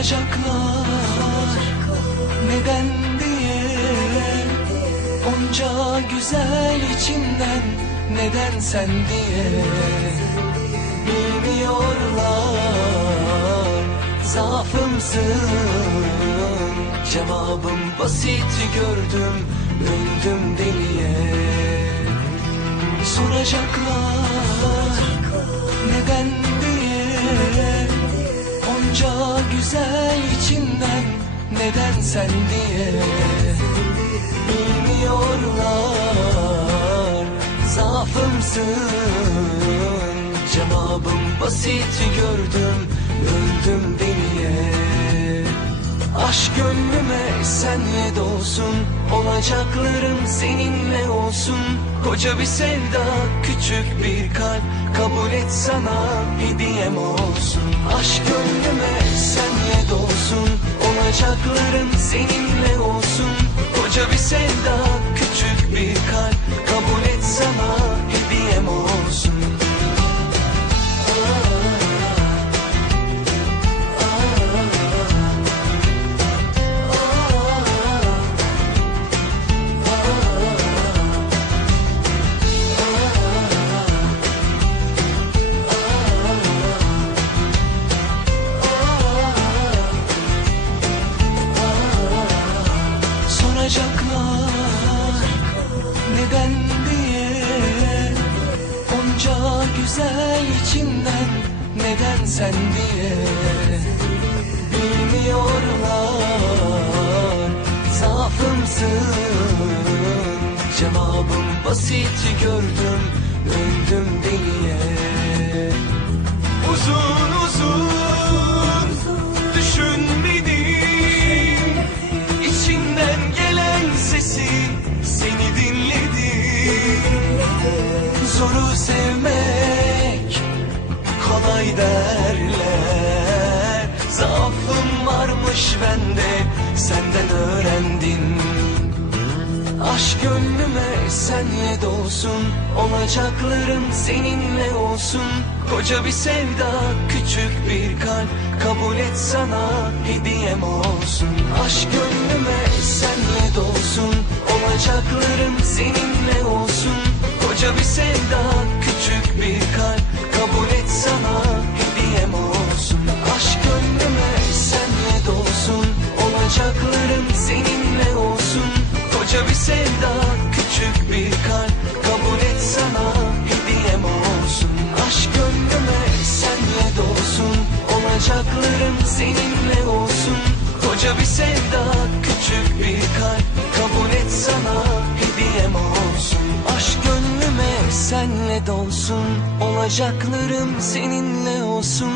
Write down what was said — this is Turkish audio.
Soracaklar neden diye? Onca güzel içinden neden sen diye? Bilmiyorlar. Zaafımsın. Cevabım basit gördüm öldüm deliye. Soracaklar neden diye güzel içinden neden sen diye Bilmiyorlar. Zaafımsın. Cevabım basit gördüm öldüm deliye. Aşk gönlüme senle dolsun Olacaklarım seninle olsun. Koca bir sevda küçük bir kalp Kabul et sana hediyem olsun. Aşk gönlüme Olacaklarım seninle olsun. Koca bir sevda neden diye Onca güzel içinden neden sen diye. Bilmiyorlar zaafımsın. Cevabım basit gördüm öldüm deliye Zoru sevmek kolay derler. Zaafım varmış bende senden öğrendim. Aşk gönlüme senle dolsun Olacaklarım seninle olsun. Koca bir sevda küçük bir kalp Kabul et sana hediyem olsun. Aşk gönlüme senle dolsun Olacaklarım seninle olsun Koca bir sevda küçük bir kalp. Kabul et sana hediyem olsun. Aşk gönlüme senle dolsun. Olacaklarım seninle olsun. Koca bir sevda küçük bir kalp. Kabul et sana hediyem olsun. Aşk gönlüme senle dolsun. Olacaklarım seninle olsun. Koca bir sevda senle dolsun Olacaklarım seninle olsun